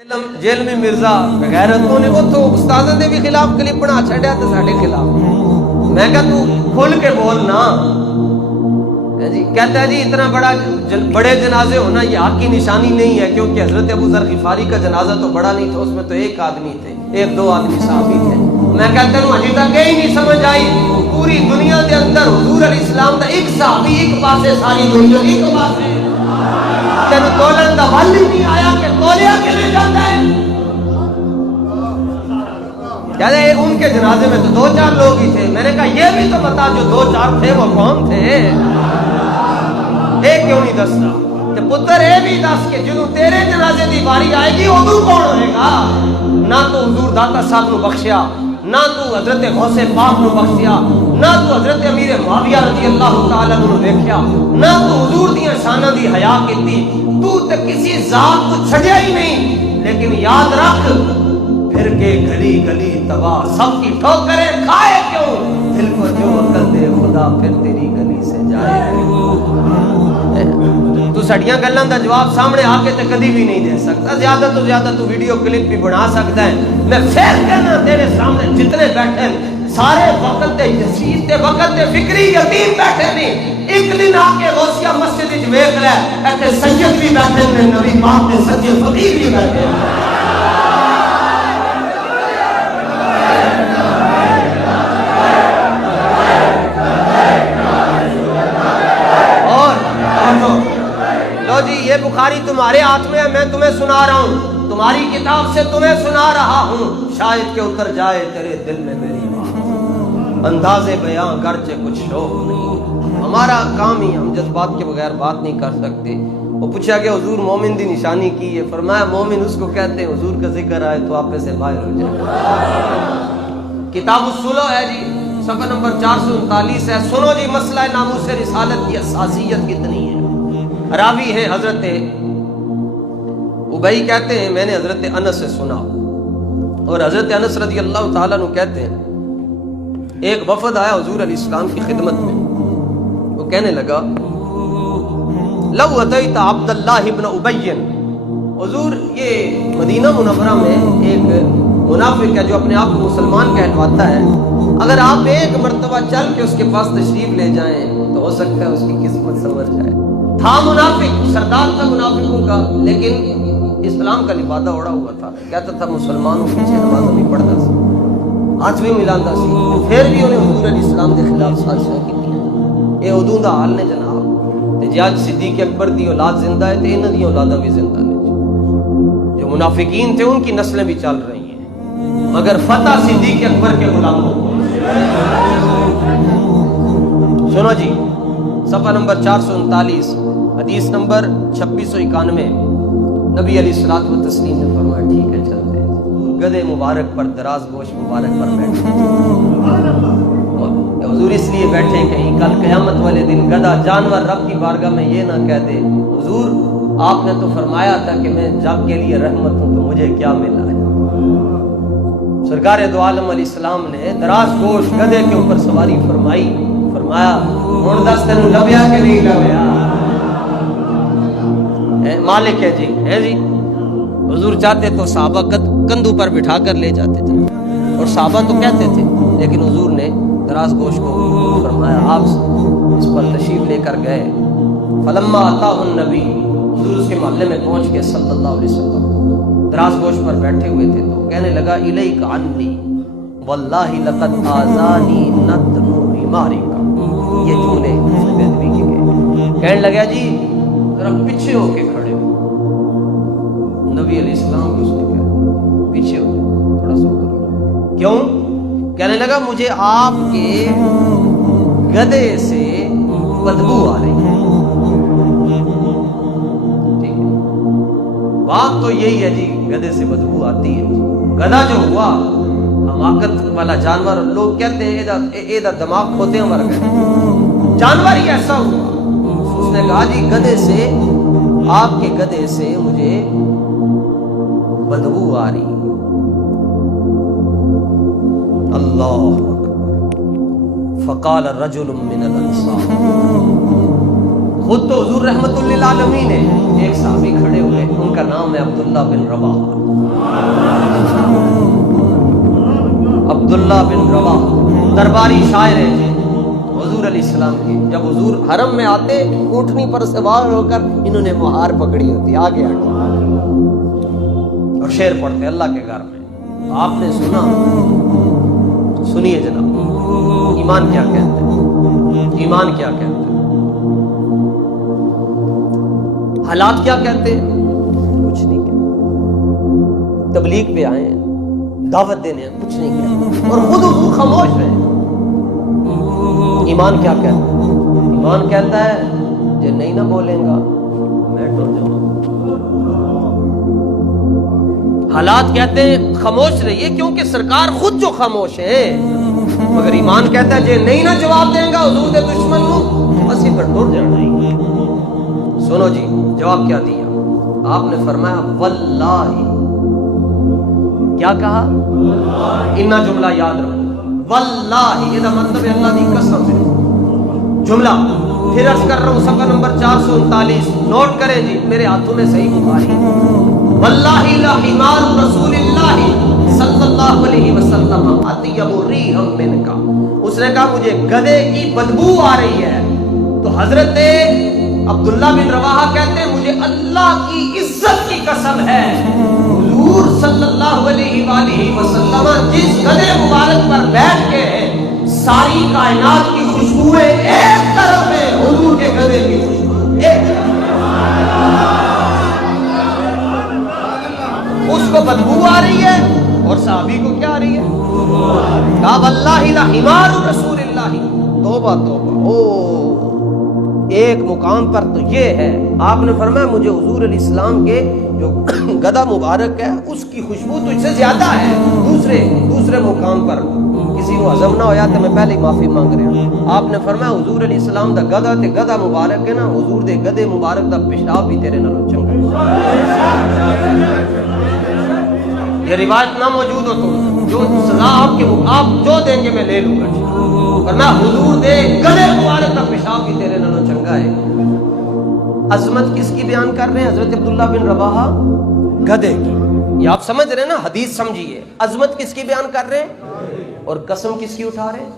Jail में मिर्जा बगैरतों ने वो तो उस्ताद ने भी खिलाफ क्लिप बना छड़िया तो साढ़े खिलाफ। मैं कहा तू खुल के बोल ना जी। कहता है जी इतना बड़े जनाजे होना ये हक की निशानी नहीं है, क्योंकि हजरत अबू ज़र ग़िफ़ारी का जनाजा तो बड़ा नहीं था, उसमें तो एक आदमी थे, एक दो आदमी सहाबी थे। मैं कहता हूँ अभी तक यही नहीं समझ आई पूरी दुनिया के अंदर हुजूर अलैहिस्सलाम का एक सहाबी एक पासे सारी दुनिया एक पासे तेन तोलन का वल ही नहीं आया कि तोलिया के ले जाता है। कहते उनके जनाजे में तो दो चार लोग ही थे। मैंने कहा ये भी तो बता जो दो चार थे वो कौन थे, ये क्यों नहीं दसता? ते पुत्र ये भी दस के जो तेरे जनाजे की बारी आएगी उदू कौन होएगा? ना तो हुजूर दाता साहब को बख्शिया, ना तू हजरत गौसे पाक को बख्शिया, ना तू हजरत अमीर मुआविया रज़ी अल्लाह तआला को देखिया, ना तू हुजूर दी शाना दी हया कीती। तू तो किसी जात को छड़िया ही नहीं। लेकिन याद रख फिर के गली गली तबाह सबकी ठोकरें खाए क्यों? दिल को जो अकल दे खुदा फिर तेरी गली से जाए। तू सड़ियां गल्लां दा जवाब सामने आके ते कदी भी नहीं दे सकता। ज्यादा तो ज्यादा तू वीडियो क्लिप भी बना सकता है। मैं फिर कहना तेरे सामने जितने बैठे सारे वक्त ते यसीर ते वक्त ते फिक्री यतीम बैठे नहीं। एक दिन आके गौसिया मस्जिद विच वेख ले ऐसे सैयद भी बैठे ने, नबी पाक दे सच्चे फकीर भी बैठे हैं। लो जी ये बुखारी तुम्हारे हाथ में है, मैं तुम्हें सुना रहा हूँ, तुम्हारी किताब से तुम्हें सुना रहा हूँ। शायद के उतर जाए तेरे दिल में मेरी बात, अंदाजे बयां गर्चे कुछ शौक नहीं। हमारा काम ही हम जज्बात के बगैर बात नहीं कर सकते। वो पूछा कि हुजूर मोमिन दी निशानी की है? फरमाया मोमिन उसको कहते हैं हुजूर का जिक्र आए तो आप से बाहर हो जाए। किताब सुलो है जी, सफ़ा नंबर 439 है। सुनो जी मसला नामूस रिसालत की असासियत कितनी है। रावी है हजरत उबई, कहते हैं मैंने हजरत अनस से सुना, और हजरत अनस रज़ी अल्लाह तआला अन्हु कहते हैं एक वफद आया हुजूर अलैहिस्सलाम की खिदमत में। वो कहने लगा लौ अतैत अब्दुल्लाह इब्न उबय, हुजूर ये मदीना मुनव्वरा में एक मुनाफिक है जो अपने आप को मुसलमान कहलवाता है, अगर आप एक मर्तबा चल के उसके पास तशरीफ ले जाएं तो हो सकता है उसकी किस्मत संवर जाए। था मुनाफिक, सरदार था मुनाफिकों का, लेकिन इस्लाम का लिबादा ओढ़ा हुआ था। कहता था मुसलमानों पीछे नमाज नहीं पढ़ता सी, हाथ भी मिलाता सी, फिर भी उन्हें हुजूर अलैहिस्सलाम के खिलाफ साजिशां कीतियां। ये उदू दा हाल ने जनाब। ते जज सिद्दीक अकबर दी औलाद जिंदा है ते इन्हां दी औलादां भी जिंदा ने। जो मुनाफिकीन थे उनकी नस्लें भी चल रही हैं, मगर फतह सिद्दीक अकबर के गुलामों को। सुनो जी सफ़ा नंबर 439 हदीस नंबर 2691। नबी अलैहिस्सलातु व तस्लीम ने फरमाया ठीक है चलते हैं। गधे मुबारक पर दराज गोश मुबारक पर बैठे। हुजूर इसलिए बैठे कहीं कल क़यामत वाले दिन गधा जानवर रब की बारगाह में ये ना कह दे हुजूर आपने तो फरमाया था कि मैं जग के लिए रहमत हूँ तो मुझे क्या मिला है। सरकार दो आलम अलैहिस्सलाम ने दराज गोश गधे के ऊपर सवारी फरमाई, फरमाया हुण दस तेनू लभ्या कि नहीं लभ्या? मालिक है जी। हुजूर चाहते तो साहबा कंधों पर बिठा कर ले जाते थे, और साहबा तो कहते थे, लेकिन हुजूर ने दराज गोश को फरमाया आप इस पर तशरीफ लेकर गए। फलम्मा अताहुन नबी, हुजूर उसके मोहल्ले में पहुंच के सल्लल्लाहु अलैहि वसल्लम दराज गोश पर बैठे हुए थे, तो कहने लगा इलैका अन्नी वल्लाहि लक़द आज़ानी नतनु हिमारिका। ये जुमले बेदबी के गए। कहने लगा जी जरा पीछे होके खड़े हो। नबी अलैहिस्सलाम को उसने कहा पीछे हो थोड़ा सा। क्यों? कहने लगा मुझे आपके गधे से बदबू आ रही है। ठीक है, बात तो यही है जी, गधे से बदबू आती है। गधा जो हुआ हमाकत वाला जानवर, लोग कहते हैं एदा दिमाग खोते मर गए, जानवर ही ऐसा हुआ। उसने कहा जी गधे से, आपके गधे से मुझे बदबू आ रही। अल्लाह फकाल रजुलुम मिनल अंसार خود تو حضور رحمت للعالمین ہے، ایک صحابی کھڑے ہوئے، ان کا نام ہے عبداللہ بن رواحہ۔ عبداللہ بن رواحہ درباری شاعر ہیں جی حضور علیہ السلام کی۔ جب حضور حرم میں آتے، اونٹنی پر سوار ہو کر انہوں نے مہار پکڑی ہوتی، آگے اور شعر پڑھتے اللہ کے گھر میں۔ آپ نے سنا، سنیے جناب، ایمان کیا کہتے ہیں، ایمان کیا کہتے ہیں، حالات کیا کہتے ہیں، کچھ نہیں کہتے۔ تبلیغ پہ آئے ہیں، دعوت دینے ہیں، کچھ نہیں کہتے، اور خود حضور خاموش رہے۔ ایمان کیا کہتا ہے؟ ایمان کہتا ہے جو نہیں نہ بولیں گا میں ٹر جاؤں گا۔ حالات کہتے ہیں خاموش رہیے کیونکہ سرکار خود جو خاموش ہے، مگر ایمان کہتا ہے جو نہیں نہ جواب دیں گا حضور دے دشمن کو اسی پر ٹر جانا ہی۔ سنو جی جواب کیا دیا آپ نے، فرمایا واللہ، کیا کہا؟ اتنا جملہ یاد رکھو، واللہ یہ مطلب ہے اللہ دی قسم ہے۔ جملہ پھر عرض کر رہا ہوں، صفحہ نمبر 439 نوٹ کریں جی، میرے ہاتھوں میں صحیح بخاری۔ واللہ لا حمار رسول اللہ صلی اللہ علیہ وسلم اطیب ریحا منکا، اس نے کہا مجھے گدھے کی بدبو آ رہی ہے۔ تو حضرت عبداللہ بن رواحہ کہتے ہیں مجھے اللہ کی عزت کی قسم ہے، حضور صلی اللہ علیہ وآلہ وسلم جس گدھے مبارک پر بیٹھ کے ساری کائنات کی خوشبوئیں ایک طرف ہے، حضور کے گدھے کی خوشبو ایک طرف، اس کو بدبو آ رہی ہے اور صحابی کو کیا آ رہی ہے؟ کہا واللہ لا حمار رسول اللہ، توبہ توبہ، او ایک مقام پر تو یہ ہے، آپ نے فرمایا مجھے حضور علیہ السلام کے جو گدھا مبارک ہے اس کی خوشبو تو اس سے زیادہ ہے۔ دوسرے مقام پر کسی کو ہضم نہ ہویا تو میں پہلے ہی معافی مانگ رہا ہوں۔ آپ نے فرمایا حضور علیہ السلام دا گدھا تے گدھا مبارک ہے نا، حضور دے گدھے مبارک دا پیشاب بھی تیرے نالوں چنگا۔ یہ روایت نہ موجود ہو تو جو سزا آپ جو دیں گے میں لے لوں گا، ورنہ حضور دے گدھے مبارک کا پیشاب بھی تیرے نالوں چنگا ہے۔ عظمت کس کی بیان کر رہے ہیں؟ حضرت عبداللہ بن رواحہ گدھے کی۔ یہ آپ سمجھ رہے ہیں نا، حدیث سمجھیے، عظمت کس کی بیان کر رہے ہیں اور قسم کس کی اٹھا رہے ہیں؟